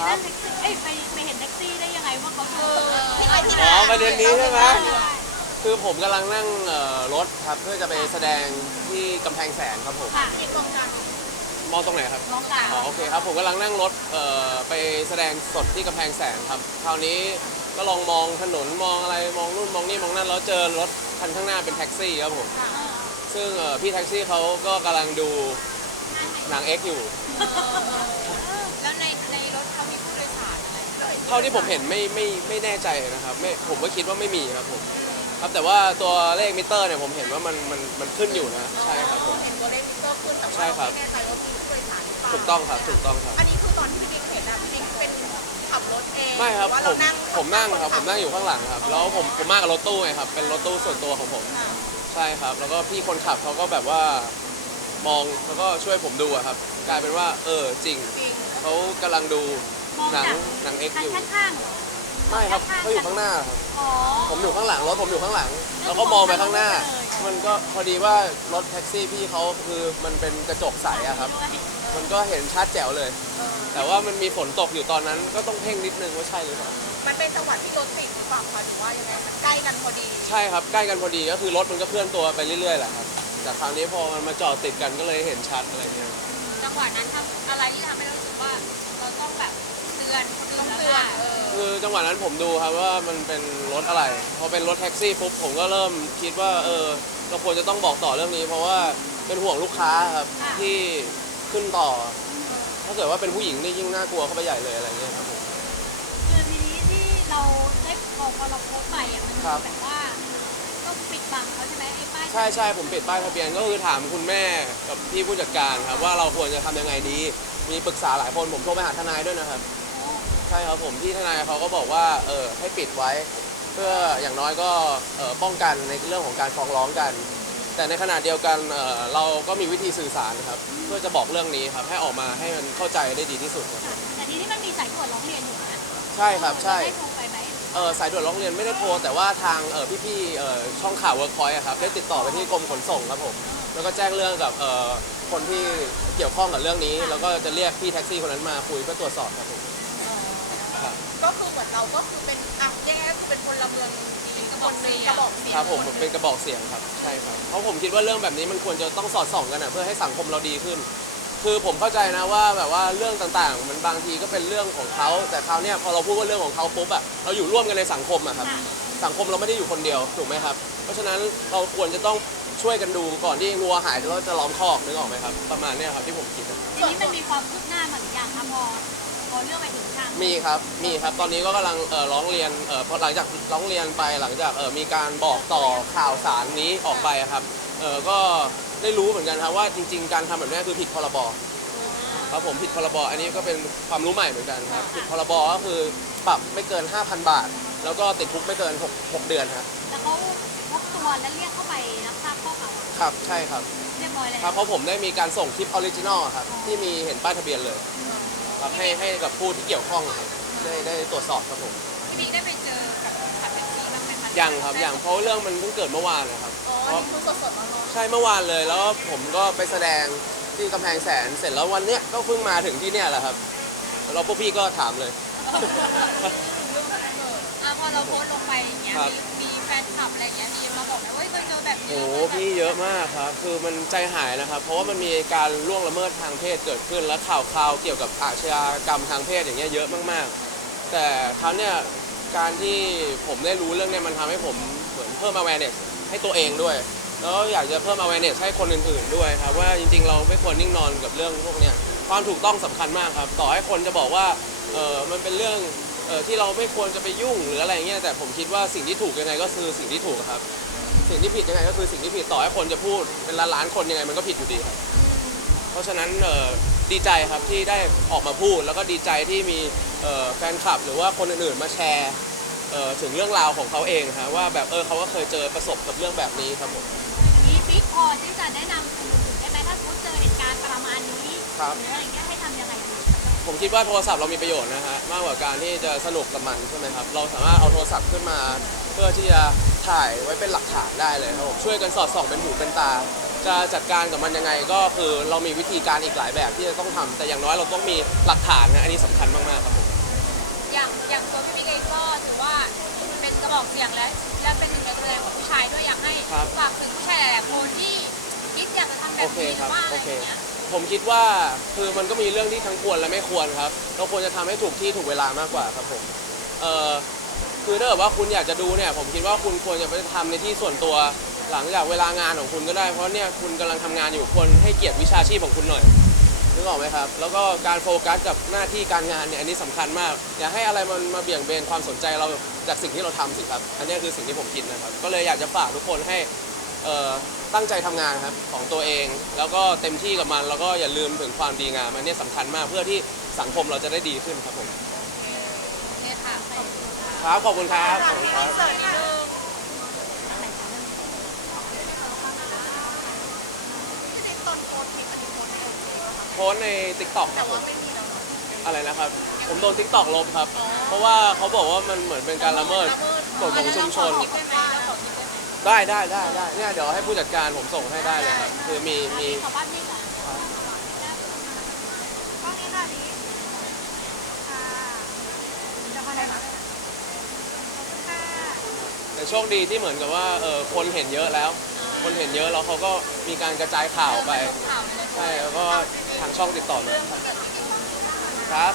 นั่งแท็กซี่เอ้ยไปไปเห็นแท็กซี่ได้ยังไงว่าเขาดูที่ไปที่อ๋อประเด็นนี้ใช่ไหมใช่คือผมกำลังนั่งเอ่อรถครับเพื่อจะไปแสดงที่กำแพงแสนครับผม ค่ะที่กองการมองตรงไหนครับ น้องกาอ๋อโอเคครับผมกำลังนั่งรถเอ่อไปแสดงสดที่กำแพงแสนครับ คราวนี้ก็ลองมองถนนมองอะไรมองนู่นมองนี่มองนั่นแล้วเจอรถคันข้างหน้าเป็นแท็กซี่ครับผม ซึ่งเอ่อพี่แท็กซี่เขาก็กำลังดูหนังเอ็กอยู่ เท่าที่ผมเห็นไม่ไม่ไม่แน่ใจนะครับไม่ผมก็คิดว่าไม่มีครับผมครับแต่ว่าตัวเลขมิเตอร์เนี่ยผมเห็นว่ามันมันมันขึ้นอยู่นะใช่ครับผม เห็นตัวเลขมิเตอร์ขึ้นแต่ใช่ว่าครับ ไม่แน่ใจว่ามีผู้โดยสารหรือเปล่าถูกต้องครับถูกต้องครับ อันนี้คือตอนที่พี่บิ๊กเห็นนะพี่บิ๊กเป็นขับรถเองไม่ครับหอว่าผเรามนั่งผมนั่งครับผมนั่งอยู่ข้างหลังครับ แล้วผมผมมากับรถตู้ไงครับเป็นรถตู้ส่วนตัวของผมค่ะใช่ครับ แล้วก็พี่คนขับเขาก็แบบว่ามองแล้วก็ช่วยผมดูอะครับ กลายเป็นว่า เออจริงจริงเขากำลังดู มองหนังจากหนังเอ็กคันอยู่ข้างๆเหรอไม่ครับเขาอยู่ข้างหน้าครับอ๋อ ผมอยู่ข้างหลังรถผมอยู่ข้างหลัง แล้วก็มองไปข้างหน้า มันก็พอดีว่ารถแท็กซี่พี่เขาคือมันเป็นกระจกใสอะครับด้วยมันก็เห็นชัดแจ๋วเลย แต่ว่ามันมีฝนตกอยู่ตอนนั้นก็ต้องเพ่งนิดนึงว่าใช่หรือเปล่า มันเป็นจังหวัดที่รถติดหรือเปล่าคะหรือว่ายังไงมันใกล้กันพอดี ใช่ครับใกล้กันพอดีก็คือรถมันก็เคลื่อนตัวไปเรื่อยๆแหละครับ แต่คราวนี้พอมันมาจอดติดกันก็เลยเห็นชัดอะไรเงี้ย จังหวะนั้นทำอะไรที่ทำให้เรารู้สึกว่า อนคนอื่นต้องแล้วเตือนค่ะเออคือจังหวะนั้นผมดูครับว่ามันเป็นรถอะไร พอเป็นรถแท็กซี่ปุ๊บผมก็เริ่มคิดว่าเออเราควรจะต้องบอกต่อเรื่องนี้ เพราะว่าเป็นห่วงลูกค้าครับที่ขึ้นต่อ ถ้าเกิดว่าเป็นผู้หญิงนี่ยิ่งน่ากลัวเข้าไปใหญ่เลยอะไรเงี้ยครับผม คือทีนี้ที่เราได้พอพอเราโพสต์ไปอะมันครับ แบบว่าต้องปิดบังเขาใช่ไหมไอ้ป้ายใช่ใช่ผมปิดป้ายทะเบียนก็คือถามคุณแม่กับพี่ผู้จัดการครับว่าเราควรจะทำยังไงดี มีปรึกษาหลายคนผมโทรไปหาทนายด้วยนะครับ ใช่ครับผมที่ทนายเขาก็บอกว่าเออให้ปิดไว้ เพื่ออย่างน้อยก็เอ่อป้องกันในเรื่องของการฟ้องร้องกัน แต่ในขณะเดียวกันเอ่อเราก็มีวิธีสื่อสารครับ เพื่อจะบอกเรื่องนี้ครับให้ออกมาให้มันเข้าใจได้ดีที่สุดครับค่ะแต่ทีนี้มันมีสายตรวจร้องเรียนอยู่นะใช่ครับใช่ ได้โทรไปไหมเออสายด่วนร้องเรียนไม่ได้โทรแต่ว่าทางเออพี่ๆเอ่อช่องข่าวเวิร์กพอยต์ครับได้ติดต่อไปที่กรมขนส่งครับผมแล้วก็แจ้งเรื่องกับเอ่อคนที่เกี่ยวข้องกับเรื่องนี้ แล้วก็จะเรียกพี่แท็กซี่คนนั้นมาคุยเพื่อตรวจสอบครับผมครับ ก็คือเหมือนเราก็คือเป็นอะแย่คือเป็นพลเมืองดีกระบอกเสียงกระบอกเสียงครับผมเป็นกระบอกเสียงครับใช่ครับเพราะผมคิดว่าเรื่องแบบนี้มันควรจะต้องสอดส่องกันนะเพื่อให้สังคมเราดีขึ้น คือผมเข้าใจนะว่าแบบว่าเรื่องต่างๆ มันบางทีก็เป็นเรื่องของเขาแต่คราวเนี้ยพอเราพูดว่าเรื่องของเขาปุ๊บอะเราอยู่ร่วมกันในสังคมอะครับค่ะสังคมเราไม่ได้อยู่คนเดียวถูกไหมครับ เพราะฉะนั้นเราควรจะต้องช่วยกันดูก่อนที่งัวหายแล้วจะล้อมคอกนึกออกไหมครับ ประมาณเนี้ยครับที่ผมคิดนะทีนี้มันมีความคืบหน้ามาหรือยังคะพอ พอเรื่องไปถึงทางมีครับ มีครับ ตอนนี้ก็กำลังเอ่อร้องเรียนเอ่อพอหลังจากร้องเรียนไปหลังจากเอ่อมีการบอกต่อข่าวสารนี้ออกไปอะครับเอ่อก็ได้รู้เหมือนกันครับว่าจริง ๆ การทำแบบนี้คือผิดพรบครับผมผิดพรบอันนี้ก็เป็นความรู้ใหม่เหมือนกันครับผิดพรบก็คือปรับไม่เกิน 5,000 บาท แล้วก็ติดคุกไม่เกิน6 6เดือนครับแต่เขาพบตัวและเรียกเข้าไปรับทราบข้อกล่าวหาครับใช่ครับเรียบร้อยแล้วครับเพราะผมได้มีการส่งคลิปออริจินอลครับที่มีเห็นป้ายทะเบียนเลย ครับให้ให้กับผู้ที่เกี่ยวข้องครับได้ได้ตรวจสอบครับผมพี่บิ๊กได้ไปเจอกับขับแท็กซี่บ้างไหมคะยังครับยังเพราะเรื่องมันเพิ่งเกิดเมื่อวานนะครับอ๋ออันนี้คือสดๆร้อนใช่เมื่อวานเลยแล้วผมก็ไปแสดงที่กำแพงแสนเสร็จแล้ววันเนี้ยก็เพิ่งมาถึงที่เนี่ยแหละครับแล้วพวกพี่ก็ถามเลยอะพอเราโพสต์ลงไปอย่างเงี้ยครับ มีมีแฟนคลับอะไรอย่างเงี้ยมีมาบอกไหมว่า โอ้โหพี่เยอะมากครับ คือมันใจหายนะครับ เพราะว่ามันมีการล่วงละเมิดทางเพศเกิดขึ้น และข่าวข่าวเกี่ยวกับอาชญากรรมทางเพศอย่างเงี้ยเยอะมากๆ แต่คราวเนี้ยการที่ผมได้รู้เรื่องเนี้ยมันทำให้ผมเหมือนเพิ่ม awareness ให้ตัวเองด้วย แล้วอยากจะเพิ่ม awareness ให้คนอื่นๆด้วยครับว่าจริงๆ เราไม่ควรนิ่งนอนกับเรื่องพวกเนี้ยความถูกต้องสำคัญมากครับ ต่อให้คนจะบอกว่าเออมันเป็นเรื่องเออที่เราไม่ควรจะไปยุ่งหรืออะไรเงี้ยแต่ผมคิดว่าสิ่งที่ถูกยังไงก็คือสิ่งที่ถูกครับ สิ่งที่ผิดยังไงก็คือสิ่งที่ผิดต่อให้คนจะพูดเป็นล้านล้านๆคนยังไงมันก็ผิดอยู่ดีครับ เพราะฉะนั้นเอ่อดีใจครับที่ได้ออกมาพูด แล้วก็ดีใจที่มีเอ่อแฟนคลับ หรือว่าคนอื่นๆมาแชร์เอ่อถึงเรื่องราวของเขาเองฮะว่าแบบเออเขาก็เคยเจอประสบกับเรื่องแบบนี้ครับผม มีบิ๊กพอที่จะแนะนำคนอื่นๆได้ไหมถ้าสมมติเจอเหตุการณ์ประมาณนี้ครับ หรืออะไรอย่างเงี้ยให้ทำยังไงดีผมคิดว่าโทรศัพท์เรามีประโยชน์นะฮะมากกว่าการที่จะสนุกกับมันใช่ไหมครับเราสามารถเอาโทรศัพท์ขึ้นมา เพื่อที่จะ ถ่ายไว้เป็นหลักฐานได้เลยครับผมช่วยกันสอดส่องเป็นหูเป็นตา จะจัดการกับมันยังไงก็คือเรามีวิธีการอีกหลายแบบที่จะต้องทำแต่อย่างน้อยเราต้องมีหลักฐานนะอันนี้สำคัญมากๆครับผมอย่างอย่างตัวพี่บิ๊กเองก็ถือว่าเป็นกระบอกเสียงและและเป็นหนึ่งในตัวแทนของผู้ชายด้วยอยากให้ครับฝากถึงผู้ชายหลายๆคนที่คิดอยากจะทำแบโอบเคนี้หครืรับอว่าอะโอไรเคอย่างเงี้ยผมคิดว่าคือมันก็มีเรื่องที่ทั้งควรและไม่ควรครับ เราควรจะทำให้ถูกที่ถูกเวลามากกว่าครับผมเอ่อ คือถ้าเกิดว่าคุณอยากจะดูเนี่ยผมคิดว่าคุณควรจะไปทำในที่ส่วนตัวหลังจากเวลางานของคุณก็ได้ เพราะเนี่ยคุณกำลังทำงานอยู่ควรให้เกียรติวิชาชีพของคุณหน่อยนึกออกไหมครับ แล้วก็การโฟกัสกับหน้าที่การงานเนี่ยอันนี้สำคัญมาก อย่าให้อะไรมันมาเบี่ยงเบนความสนใจเราจากสิ่งที่เราทำสิครับ อันนี้คือสิ่งที่ผมคิดนะครับ ก็เลยอยากจะฝากทุกคนให้เอ่อตั้งใจทำงานครับของตัวเอง แล้วก็เต็มที่กับมันแล้วก็อย่าลืมถึงความดีงามอันนี้สำคัญมากเพื่อที่สังคมเราจะได้ดีขึ้นครับผม เนี่ยค่ะขอบคุณค ครับขอบคุณครับเสิร์ฟนิดนึงที่ในตอนโพสต์คลิปอันนี้โพสต์โอเคป่ะคะโพสต์ใน t ิ k t o k คแต่รับผมอะอะไรนะครับ ผมโดน t ิ k t o k ลบครับ เพราะว่าเขาบอกว่ามันเหมือนเป็นการละเมิดกฎของชุมชน ได้ได้ไหมได้ได้ได้ได้เนี่ยเดี๋ยวให้ผู้จัดการผมส่งให้ได้เลยครับคือมีมี โชคดีที่เหมือนกับว่าเออคนเห็นเยอะแล้ว คนเห็นเยอะแล้วเขาก็มีการกระจายข่าวไป ข่าวเลยใช่แล้วก็ทางช่องติดต่อมา ครับ